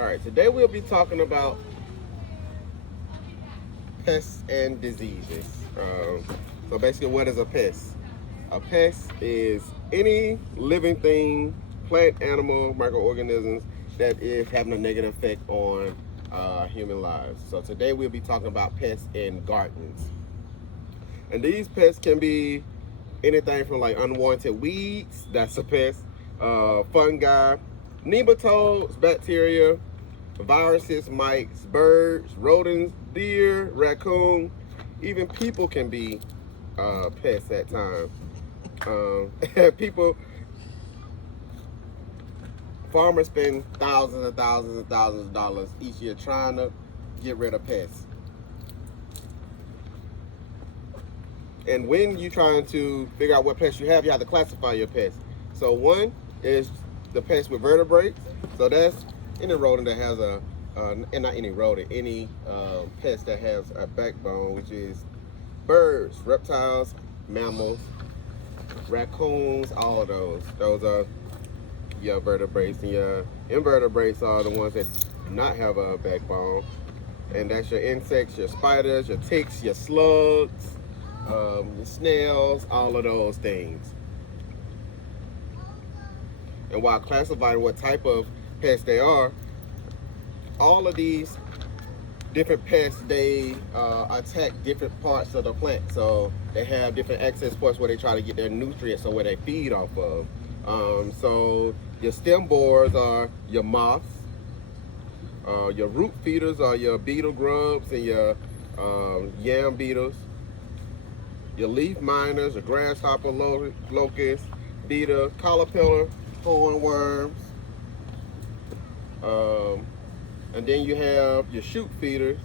All right, today we'll be talking about pests and diseases. So basically, what is a pest? A pest is any living thing, plant, animal, microorganisms that is having a negative effect on human lives. So today we'll be talking about pests in gardens. And these pests can be anything from like unwanted weeds, that's a pest, fungi, nematodes, bacteria, viruses, mites, birds, rodents, deer, raccoon, even people can be pests at times. People, farmers spend thousands and thousands and thousands of dollars each year trying to get rid of pests. And when you're trying to figure out what pests you have to classify your pests. So one is the pest with vertebrates. So that's any rodent that has and not any rodent, any pest that has a backbone, which is birds, reptiles, mammals, raccoons, all of those. Those are your vertebrates, and your invertebrates are the ones that do not have a backbone. And that's your insects, your spiders, your ticks, your slugs, your snails, all of those things. And while classifying what type of pests they are, all of these different pests, they attack different parts of the plant. So they have different access points where they try to get their nutrients or where they feed off of. So your stem borers are your moths. Your root feeders are your beetle grubs and your yam beetles. Your leaf miners, your grasshopper, locust, beetle, caterpillar, hornworms. And then you have your shoot feeders,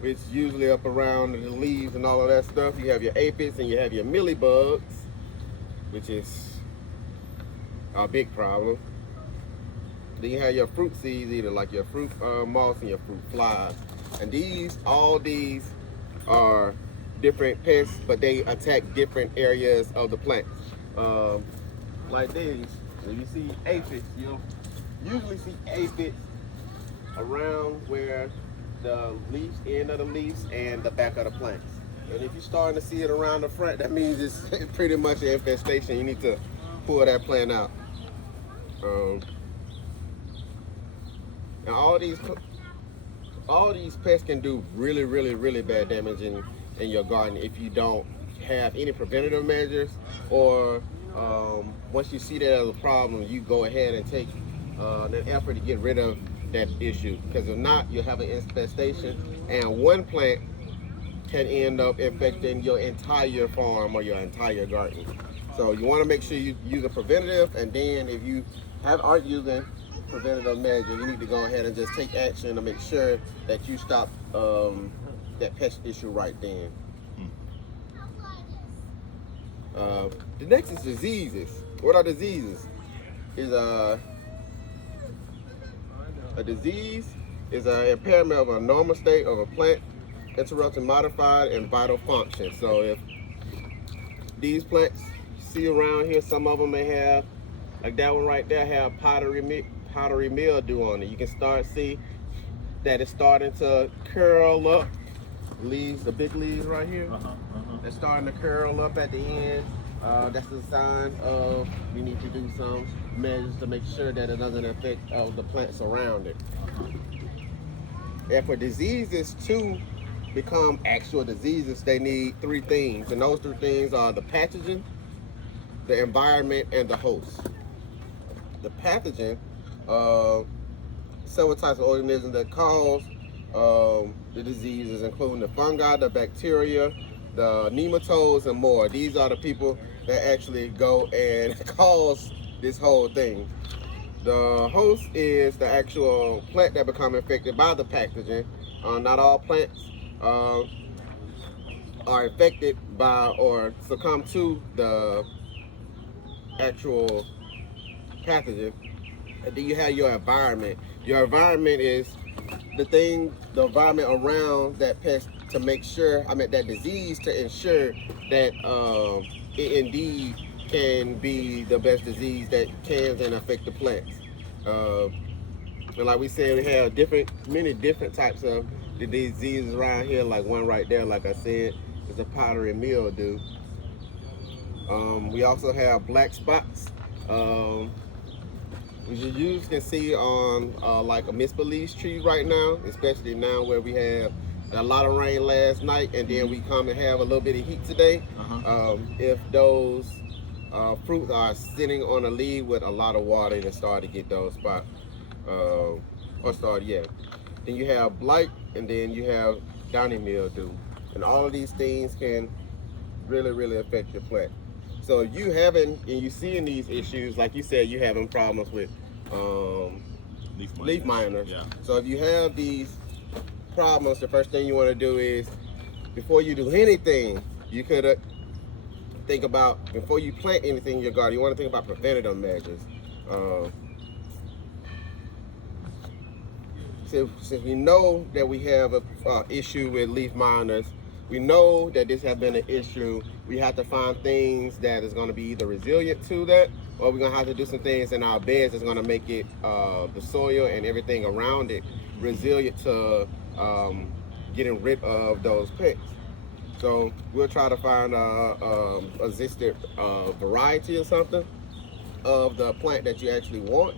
which is usually up around the leaves and all of that stuff. You have your aphids and you have your mealybugs, which is a big problem. Then you have your fruit seeds eater, like your fruit moths and your fruit flies. And all these are different pests, but they attack different areas of the plant. Like these, when you see aphids, you'll usually see aphids around where the leaves, end of the leaves, and the back of the plants. And if you're starting to see it around the front, that means it's pretty much an infestation. You need to pull that plant out. And all these pests can do really, really, really bad damage in your garden if you don't have any preventative measures, or once you see that as a problem, you go ahead and take an effort to get rid of that issue, because if not, you'll have an infestation, and one plant can end up infecting your entire farm or your entire garden. So you want to make sure you use a preventative, and then if you aren't using preventative measure, you need to go ahead and just take action to make sure that you stop that pest issue right then. The next is diseases. What are diseases? A disease is an impairment of a normal state of a plant, interrupting modified and vital function. So if these plants you see around here, some of them may have, like that one right there, have powdery mildew on it. You can see that it's starting to curl up. Leaves, the big leaves right here, they're starting to curl up at the end. That's a sign of you need to do some measures to make sure that it doesn't affect the plants around it. And for diseases to become actual diseases, they need three things, and those three things are the pathogen, the environment, and the host. The pathogen, several types of organisms that cause the diseases, including the fungi, the bacteria, the nematodes, and more. These are the people that actually go and cause this whole thing. The host is the actual plant that become infected by the pathogen. Not all plants are infected by or succumb to the actual pathogen. And then you have your environment. Your environment is the environment around that pest to make sure, that disease, to ensure that it indeed can be the best disease that can and affect the plants. And like we said, we have many different types of the diseases around here. Like one right there, like I said, is the powdery mildew. We also have black spots, which you can see on like a misbelief tree right now, especially now where we have a lot of rain last night, and then we come and have a little bit of heat today. If those fruits are sitting on a leaf with a lot of water, they start to get those spots. Then you have blight, and then you have downy mildew, and all of these things can really affect your plant. So if you haven't, and you seeing these issues, like you said, you having problems with leaf miners. Yeah. So if you have these problems, the first thing you want to do is, before you do anything, you could think about, before you plant anything in your garden, you want to think about preventative measures. Since we know that we have a issue with leaf miners, we know that this has been an issue. We have to find things that is going to be either resilient to that, or we're going to have to do some things in our beds that's going to make it, the soil and everything around it, resilient to getting rid of those pests. So we'll try to find a resistant variety or something of the plant that you actually want.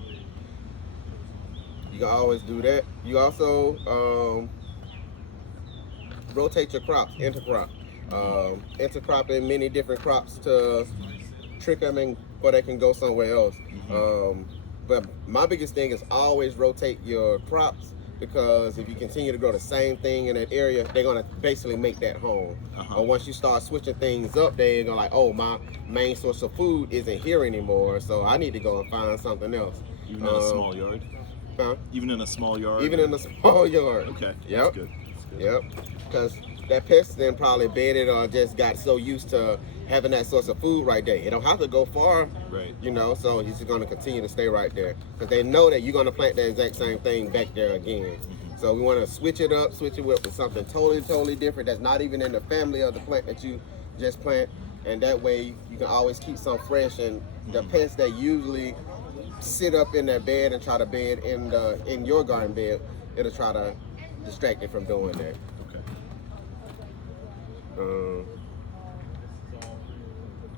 You can always do that. You also rotate your crops, intercrop. Intercropping many different crops to trick them in, or they can go somewhere else. But my biggest thing is always rotate your crops, because if you continue to grow the same thing in that area, they're gonna basically make that home. Or once you start switching things up, they're gonna like, oh, my main source of food isn't here anymore, so I need to go and find something else. Even in a small yard? Even in a small yard? Even in a small yard. Okay, yep. That's good. Yep, because that pest then probably bedded or just got so used to having that source of food right there. It don't have to go far, right? You know, so he's just going to continue to stay right there, because they know that you're going to plant the exact same thing back there again. So we want to switch it up, switch it with something totally different that's not even in the family of the plant that you just plant, and that way you can always keep some fresh. And the pests that usually sit up in their bed and try to bed in your garden bed, it'll try to distract it from doing that.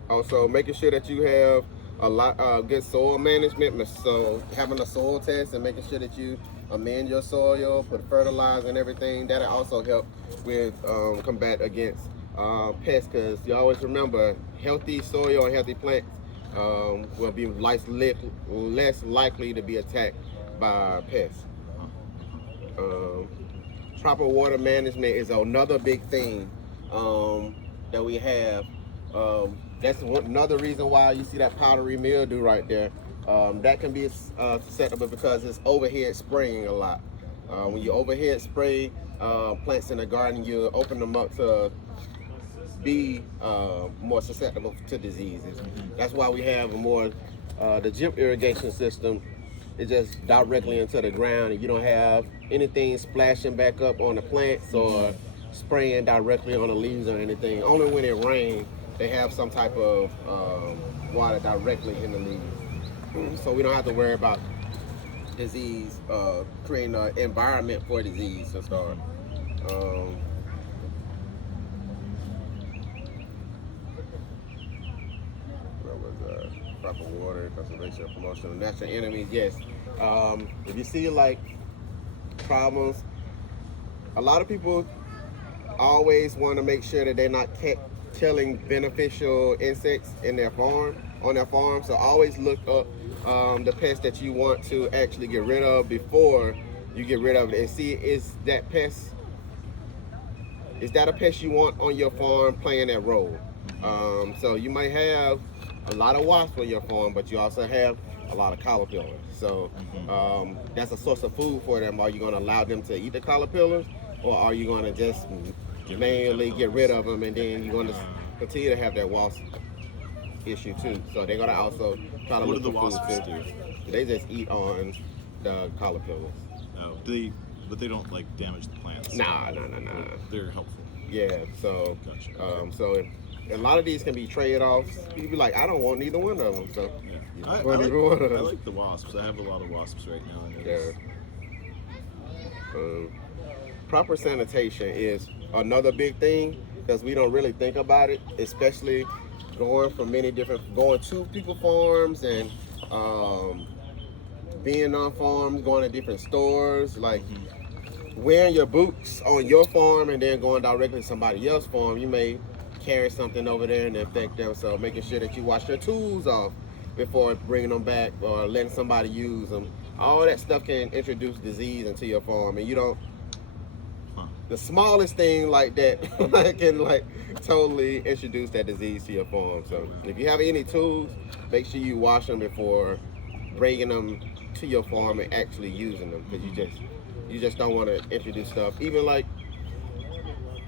Also, making sure that you have a lot good soil management. So having a soil test and making sure that you amend your soil, put fertilizer and everything, that'll also help with combat against pests. Because you always remember, healthy soil and healthy plants will be less likely to be attacked by pests. Proper water management is another big thing that we have. That's another reason why you see that powdery mildew right there. That can be susceptible because it's overhead spraying a lot. When you overhead spray plants in the garden, you open them up to be more susceptible to diseases. That's why we have the drip irrigation system. It's just directly into the ground, and you don't have anything splashing back up on the plants or spraying directly on the leaves or anything. Only when it rains, they have some type of water directly in the leaves. So we don't have to worry about disease, creating an environment for disease to start. Proper water, conservation, promotion of natural enemies. Yes. If you see like problems, a lot of people always want to make sure that they're not killing beneficial insects on their farm. So always look up the pest that you want to actually get rid of before you get rid of it, and see, is that a pest you want on your farm playing that role? So you might have a lot of wasps on your farm, but you also have a lot of caterpillars. So that's a source of food for them. Are you going to allow them to eat the caterpillars, or are you going to just manually get rid of them, and then you're going to continue to have that wasp issue too? So they're going to also try to look for food too. They just eat on the caterpillars. Oh, but they don't like damage the plants. Nah. They're helpful. Yeah. So gotcha. So a lot of these can be trade-offs. You can be like, I don't want neither one of them. So I like the wasps. I have a lot of wasps right now. Um, Proper sanitation is another big thing because we don't really think about it, especially going to people farms and um, being on farms, going to different stores, like wearing your boots on your farm and then going directly to somebody else's farm. You may carry something over there and infect them. So making sure that you wash your tools off before bringing them back or letting somebody use them. All that stuff can introduce disease into your farm, and you don't. The smallest thing like that can like totally introduce that disease to your farm. So if you have any tools, make sure you wash them before bringing them to your farm and actually using them, because you just don't want to introduce stuff. Even like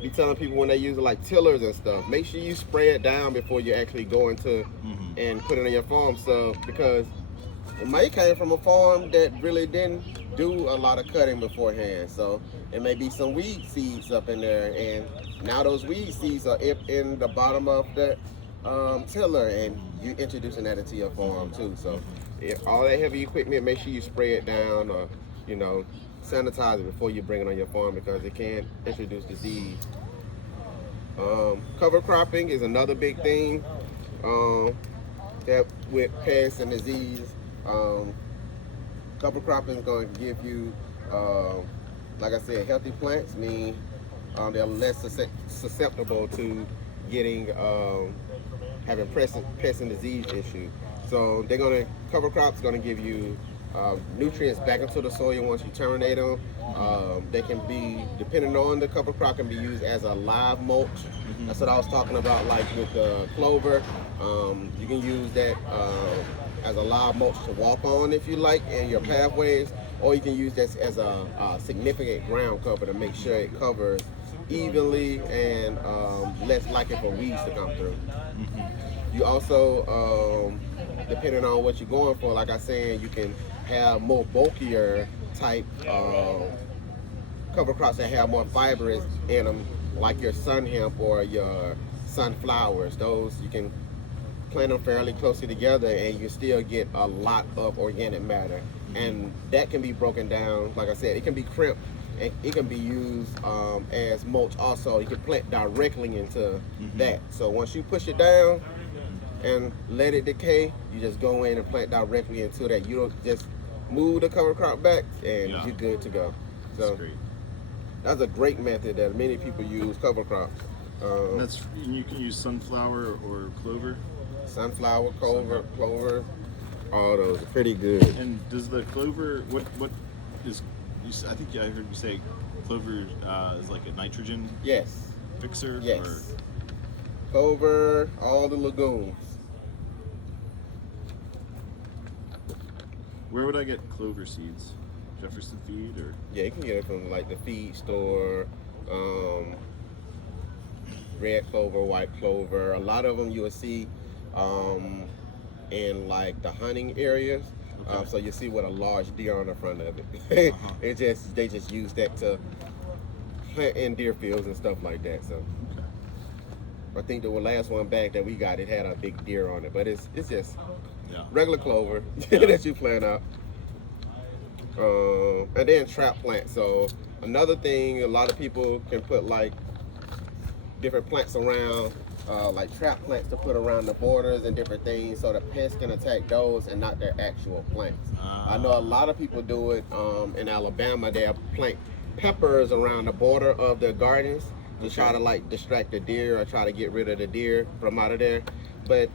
be telling people when they use like tillers and stuff, make sure you spray it down before you actually go into and put it on your farm. So because it may came from a farm that really didn't do a lot of cutting beforehand. So it may be some weed seeds up in there, and now those weed seeds are in the bottom of the tiller, and you introducing that into your farm too. So all that heavy equipment, make sure you spray it down or sanitize it before you bring it on your farm, because it can introduce disease. Cover cropping is another big thing that with pests and disease. Cover cropping is going to give you, like I said, healthy plants mean they're less susceptible to getting having pest and disease issues. So cover crops going to give you nutrients back into the soil once you terminate them. They can be, depending on the cover crop, can be used as a live mulch. That's what I was talking about, like with the clover. You can use that as a live mulch to walk on if you like in your pathways, or you can use that as a significant ground cover to make sure it covers evenly and less likely for weeds to come through. You also, depending on what you're going for, like I said, you can have more bulkier type cover crops that have more fibers in them, like your sun hemp or your sunflowers. Those you can plant them fairly closely together, and you still get a lot of organic matter. And that can be broken down. Like I said, it can be crimped, and it can be used as mulch also. You can plant directly into that. So once you push it down and let it decay, you just go in and plant directly into that. You don't just move the cover crop back, and you're good to go. So that's a great method that many people use, cover crops. And you can use sunflower or clover. Sunflower, clover, all those are pretty good. And does the clover, what is, I think I heard you say clover is like a nitrogen fixer? Yes. Or? Clover, all the legumes. Where would I get clover seeds? Jefferson Feed or? Yeah, you can get it from like the feed store, red clover, white clover. A lot of them you will see in like the hunting areas. So you see with a large deer on the front of it. They just use that to plant in deer fields and stuff like that. So I think the last one back that we got, it had a big deer on it, but it's just regular clover that you plant out. And then trap plants. So another thing, a lot of people can put like different plants around, like trap plants to put around the borders and different things, so the pests can attack those and not their actual plants. I know a lot of people do it in Alabama. They plant peppers around the border of their gardens to try to like distract the deer or try to get rid of the deer from out of there. But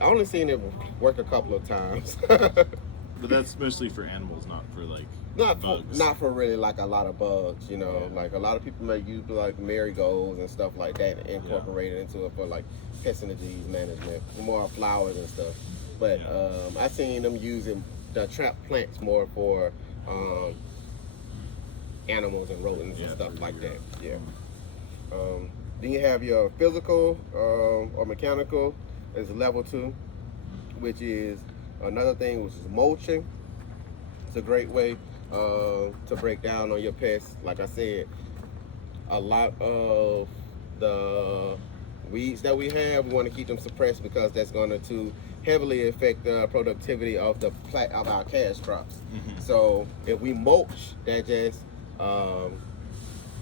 I only seen it work a couple of times. But that's mostly for animals, not for like bugs. Not for really like a lot of bugs, like a lot of people may use like marigolds and stuff like that and incorporate it into it for like pest and disease management, more flowers and stuff. But I seen them using the trap plants more for animals and rodents and stuff like that. Then you have your physical or mechanical is level 2, which is another thing, which is mulching. It's a great way to break down on your pests. Like I said, a lot of the weeds that we have, we want to keep them suppressed because that's going to heavily affect the productivity of our cash crops. So if we mulch, that just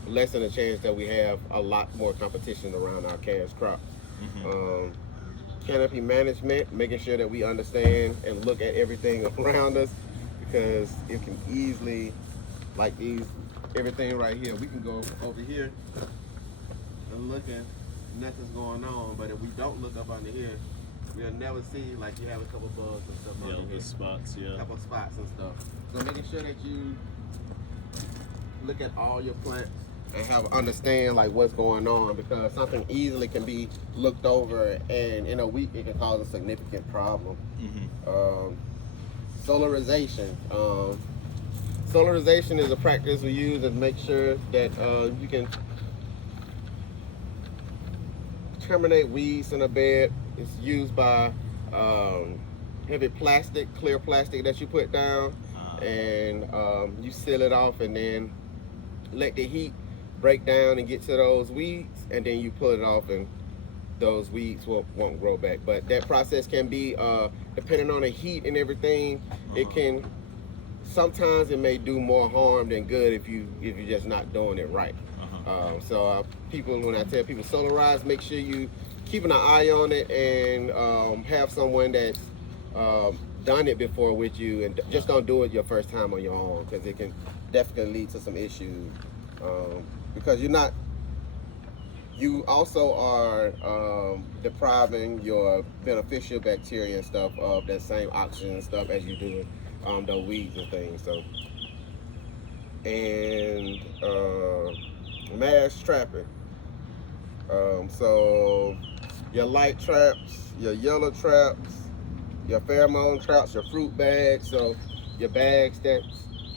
lessen the chance that we have a lot more competition around our cash crop. Canopy management, making sure that we understand and look at everything around us, because it can easily, like everything right here, we can go over here and look at nothing's going on, but if we don't look up under here, we'll never see, like, you have a couple bugs and stuff under here. Spots, a couple spots and stuff. So making sure that you look at all your plants and understand like what's going on, because something easily can be looked over and in a week it can cause a significant problem. Solarization. Solarization is a practice we use to make sure that you can terminate weeds in a bed. It's used by heavy plastic, clear plastic that you put down, and you seal it off and then let the heat break down and get to those weeds, and then you pull it off and those weeds won't grow back. But that process can be, depending on the heat and everything, it can, sometimes it may do more harm than good if you're just not doing it right. So people, when I tell people solarize, make sure you keeping an eye on it and have someone that's done it before with you, and just don't do it your first time on your own, because it can definitely lead to some issues. Because you also are depriving your beneficial bacteria and stuff of that same oxygen and stuff as you do the weeds and things. So, and mass trapping. So your light traps, your yellow traps, your pheromone traps, your fruit bags, so your bags that's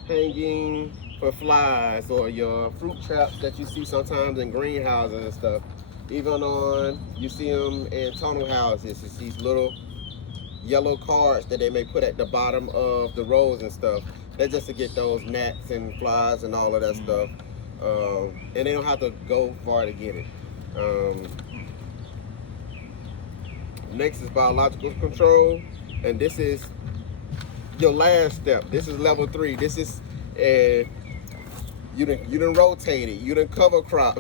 hanging for flies, or your fruit traps that you see sometimes in greenhouses and stuff. Even you see them in tunnel houses. It's these little yellow cards that they may put at the bottom of the rows and stuff. That's just to get those gnats and flies and all of that stuff. And they don't have to go far to get it. Next is biological control, and this is your last step. This is level 3. This is you done rotated, you done cover crop,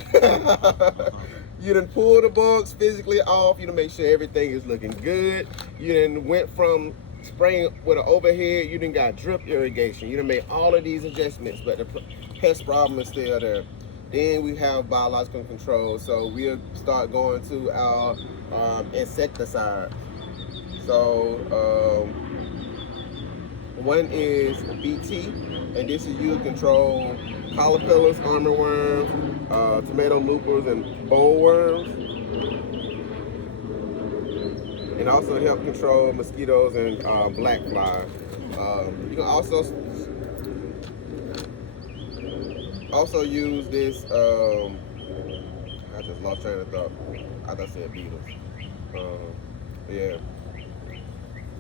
you done pull the bugs physically off, you done make sure everything is looking good, you done went from spraying with an overhead, you done got drip irrigation, you done made all of these adjustments, but the pest problem is still there. Then we have biological control, so we'll start going to our insecticide. So one is BT, and this is used to control caterpillars, armyworms, tomato loopers, and bollworms, and also help control mosquitoes and black flies. You can also use this. I just lost train of thought. I thought I said beetles. Yeah.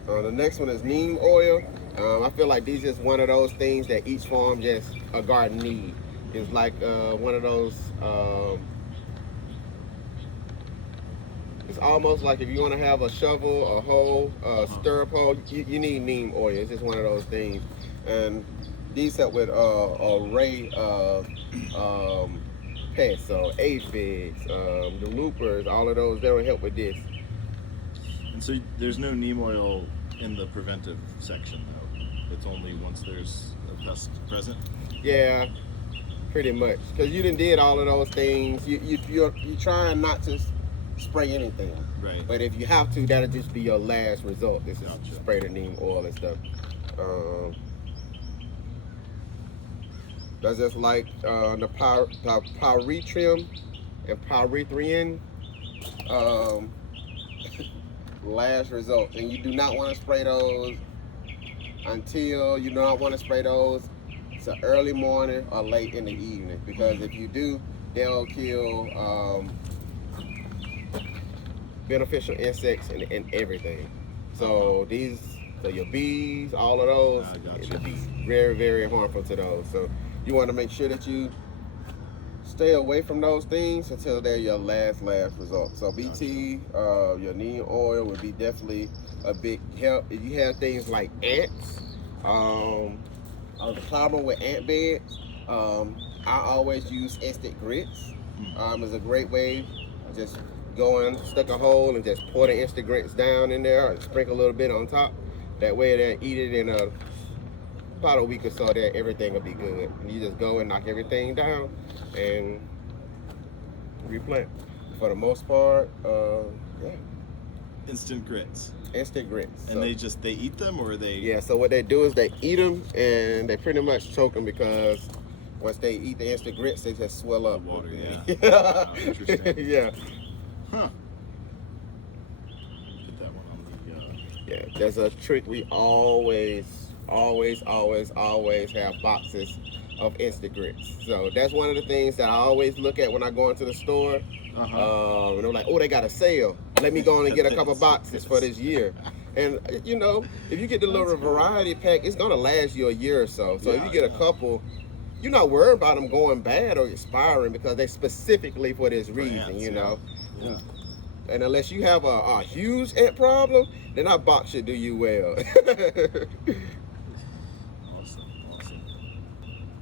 The next one is neem oil. I feel like these is one of those things that each farm, just a garden need. It's like one of those, it's almost like if you want to have a shovel, a hoe, a stirrup hoe, you need neem oil. It's just one of those things. And these help with array of pests, so aphids, the loopers, all of those, they will help with this. And so there's no neem oil in the preventive section, though. It's only once there's a pest present. Yeah, pretty much. Because you done did all of those things. You're trying not to spray anything. Right. But if you have to, that'll just be your last resort. This is spray the neem oil and stuff. That's just like the pyrethrum and pyrethrin. Last result, and you do not want to spray those until you do not want to spray those to early morning or late in the evening, because if you do, they'll kill beneficial insects and everything. So so your bees, all of those, it'll be very, very harmful to those. So you want to make sure that you stay away from those things until they're your last result. So BT, your neem oil would be definitely a big help. If you have things like ants, the problem with ant beds, I always use instant grits. It's a great way. Just go in, stick a hole, and just pour the instant grits down in there, and sprinkle a little bit on top. That way, they'll eat it in about a week or so. That everything will be good. And you just go and knock everything down and replant. For the most part, yeah. Instant grits. Instant grits. And they eat them, or they? Yeah. So what they do is they eat them, and they pretty much choke them because once they eat the instant grits, they just swell up. The water, yeah. Yeah. Interesting. Yeah. Huh. Put that one on the. Yeah. There's a trick. We always have boxes of instant grits. So that's one of the things that I always look at when I go into the store. And I'm like, oh, they got a sale. Let me go on and get a couple boxes for this year. And you know, if you get the little variety pack, it's gonna last you a year or so. So if you get a couple, you're not worried about them going bad or expiring because they specifically for this reason, you know. Yeah. And unless you have a huge ant problem, then that box should do you well.